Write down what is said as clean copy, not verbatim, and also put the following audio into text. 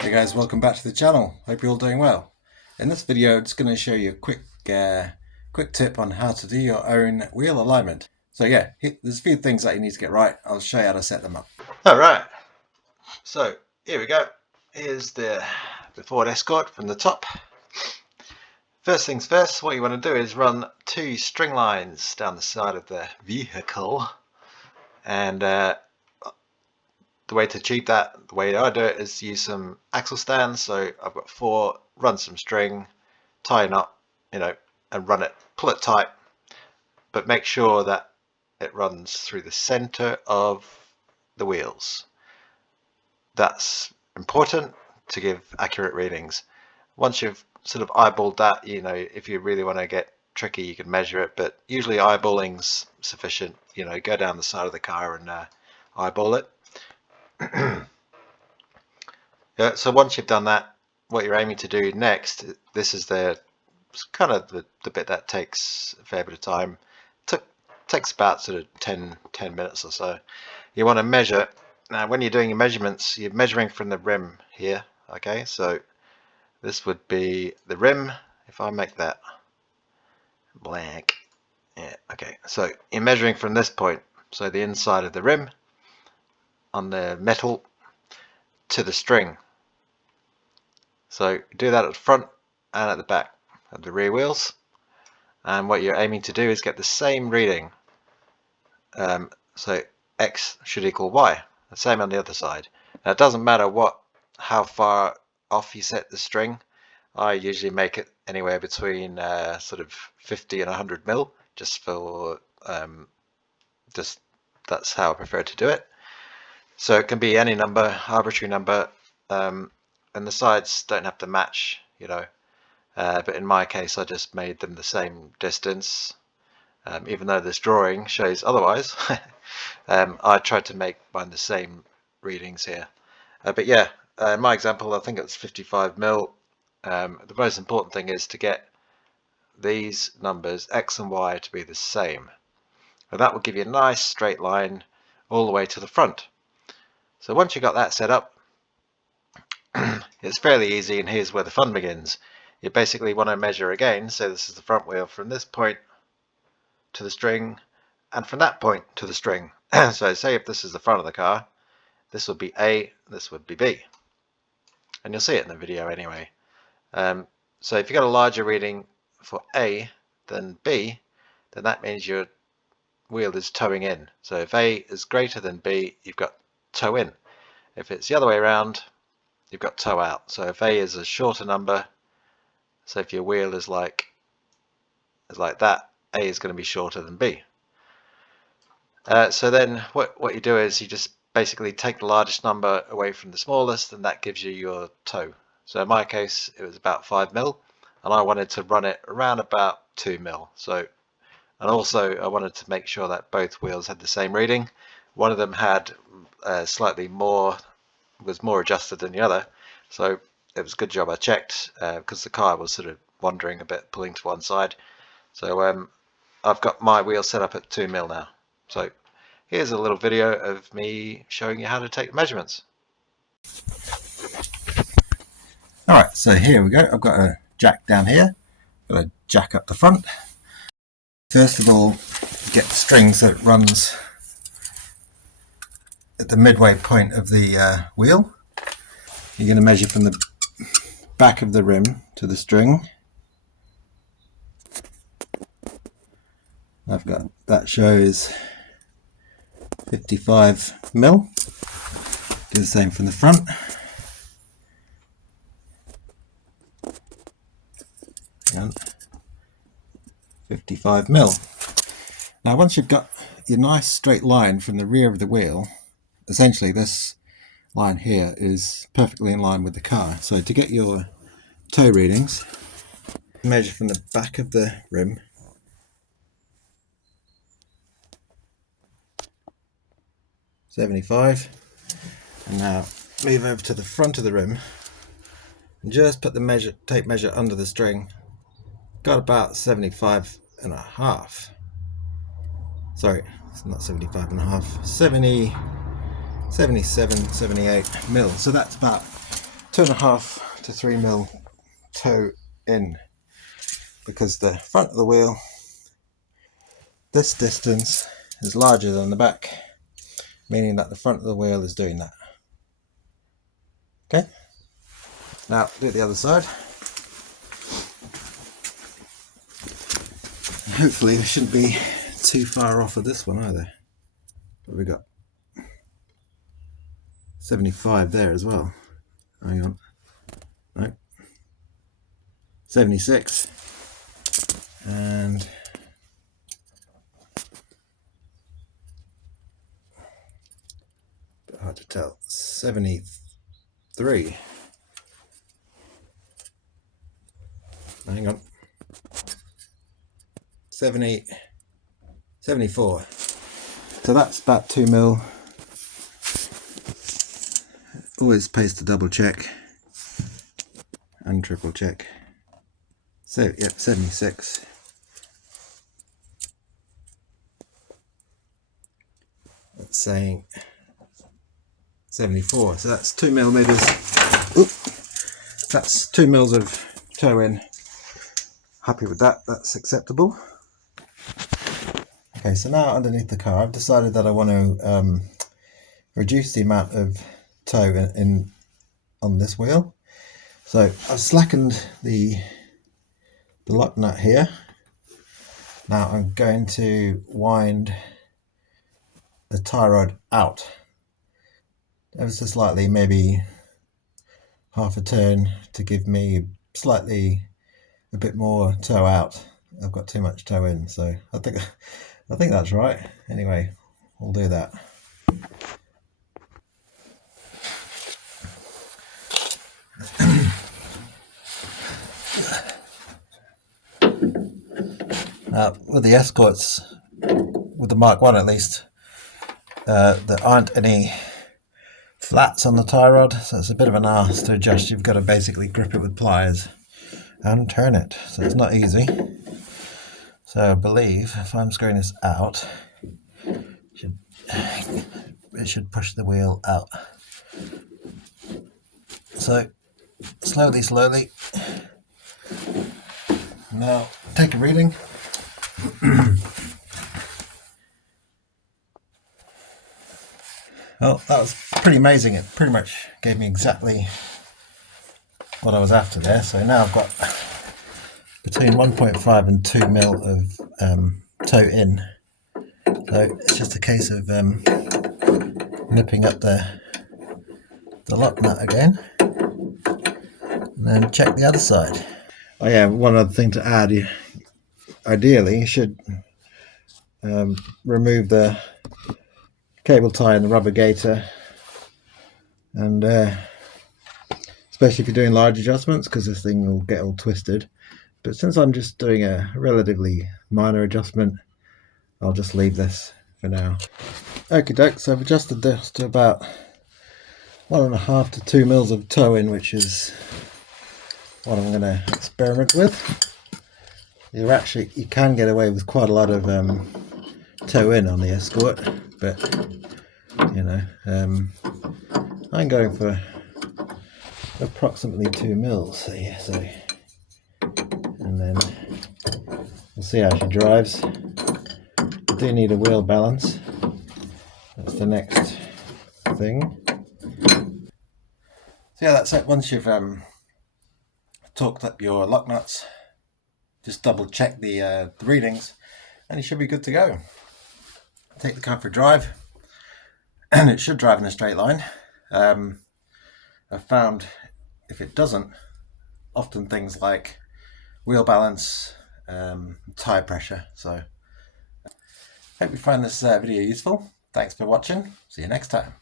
Hey guys, welcome back to the channel. Hope you're all doing well. In this video, I'm just going to show you a quick tip on how to do your own wheel alignment. So yeah, there's a few things that you need to get right. I'll show you how to set them up. Alright, so here we go. Here's the Ford Escort from the top. First things first, what you want to do is run 2 string lines down the side of the vehicle, and the way to achieve that, the way I do it, is use some axle stands. So I've got 4, run some string, tie a knot, and run it, pull it tight, but make sure that it runs through the center of the wheels. That's important to give accurate readings. Once you've sort of eyeballed that, if you really want to get tricky, you can measure it, but usually eyeballing's sufficient. Go down the side of the car and eyeball it. Yeah, so once you've done that, what you're aiming to do next, this is the bit that takes a fair bit of time. Takes about sort of 10 minutes or so. You want to measure. Now when you're doing your measurements, you're measuring from the rim here. Okay, so this would be the rim. If I make that blank, yeah, okay, so you're measuring from this point, so the inside of the rim on the metal to the string. So do that at the front and at the back of the rear wheels, and what you're aiming to do is get the same reading. So X should equal Y, the same on the other side. Now it doesn't matter how far off you set the string. I usually make it anywhere between sort of 50 and 100 mil, just for that's how I prefer to do it. So it can be any number, arbitrary number, and the sides don't have to match, but in my case I just made them the same distance, even though this drawing shows otherwise. I tried to make mine the same readings here, but yeah, in my example I think it's 55 mil. The most important thing is to get these numbers X and Y to be the same, and that will give you a nice straight line all the way to the front. So once you got that set up, it's fairly easy, and here's where the fun begins. You basically want to measure again. So this is the front wheel from this point to the string, and from that point to the string. So say if this is the front of the car, this would be A, this would be B, and you'll see it in the video anyway. So if you got a larger reading for A than B, then that means your wheel is toeing in. So if A is greater than B, you've got toe in. If it's the other way around, you've got toe out. So if A is a shorter number, so if your wheel is like that, A is going to be shorter than B. So then what you do is you just basically take the largest number away from the smallest, and that gives you your toe. So in my case it was about 5 mil, and I wanted to run it around about 2 mil. So, and also I wanted to make sure that both wheels had the same reading. One of them had slightly more, was more adjusted than the other, so it was a good job I checked, because the car was sort of wandering a bit, pulling to one side. So I've got my wheel set up at 2 mil now. So here's a little video of me showing you how to take the measurements. Alright, so here we go. I've got a jack down here, got a jack up the front. First of all, get the string so it runs at the midway point of the wheel. You're going to measure from the back of the rim to the string. I've got, that shows 55 mil. Do the same from the front. And 55 mil. Now once you've got your nice straight line from the rear of the wheel, essentially this line here is perfectly in line with the car. So to get your toe readings, measure from the back of the rim (75), and now move over to the front of the rim and just put the tape measure under the string. Got about 75 and a half. sorry, it's not 75.5, 70, 77, 78 mil. So that's about 2.5 to 3 mil toe in, because the front of the wheel, this distance is larger than the back, meaning that the front of the wheel is doing that. Okay, now do it the other side. Hopefully we shouldn't be too far off of this one either. But we got 75 there as well. Hang on. No. 76. And bit hard to tell. 73. Hang on. 70, 74. So that's about 2 mil. Always pays to double check and triple check. So yep, 76. That's saying 74. So that's 2 millimeters. Oop. That's 2 mils of toe in. Happy with that. That's acceptable. Okay, so now underneath the car, I've decided that I want to reduce the amount of toe in on this wheel. So I've slackened the lock nut here. Now I'm going to wind the tie rod out ever so slightly, maybe half a turn, to give me slightly a bit more toe out. I've got too much toe in, so I think that's right. Anyway, we'll do that. Now, with the Escorts, with the Mark 1 at least, there aren't any flats on the tie rod, so it's a bit of an arse to adjust. You've got to basically grip it with pliers and turn it, so it's not easy. So I believe if I'm screwing this out, it should push the wheel out. So slowly. Now take a reading. Well, that was pretty amazing. It pretty much gave me exactly what I was after there. So now I've got between 1.5 and 2 mil of toe in. So it's just a case of nipping up the lock nut again, and then check the other side. Oh yeah, one other thing to add, ideally you should remove the cable tie and the rubber gaiter, and especially if you're doing large adjustments, because this thing will get all twisted. But since I'm just doing a relatively minor adjustment, I'll just leave this for now. Okie doke, so I've adjusted this to about 1.5 to 2 mils of toe in, which is what I'm going to experiment with. You can get away with quite a lot of toe in on the Escort, but you know, I'm going for approximately 2 mils here, so, and then we'll see how she drives. I do need a wheel balance. That's the next thing. So yeah, that's it. Once you've torqued up your lock nuts, just double check the readings, and you should be good to go. Take the car for a drive, and it should drive in a straight line. I've found if it doesn't, often things like wheel balance, tire pressure. So hope you find this video useful. Thanks for watching. See you next time.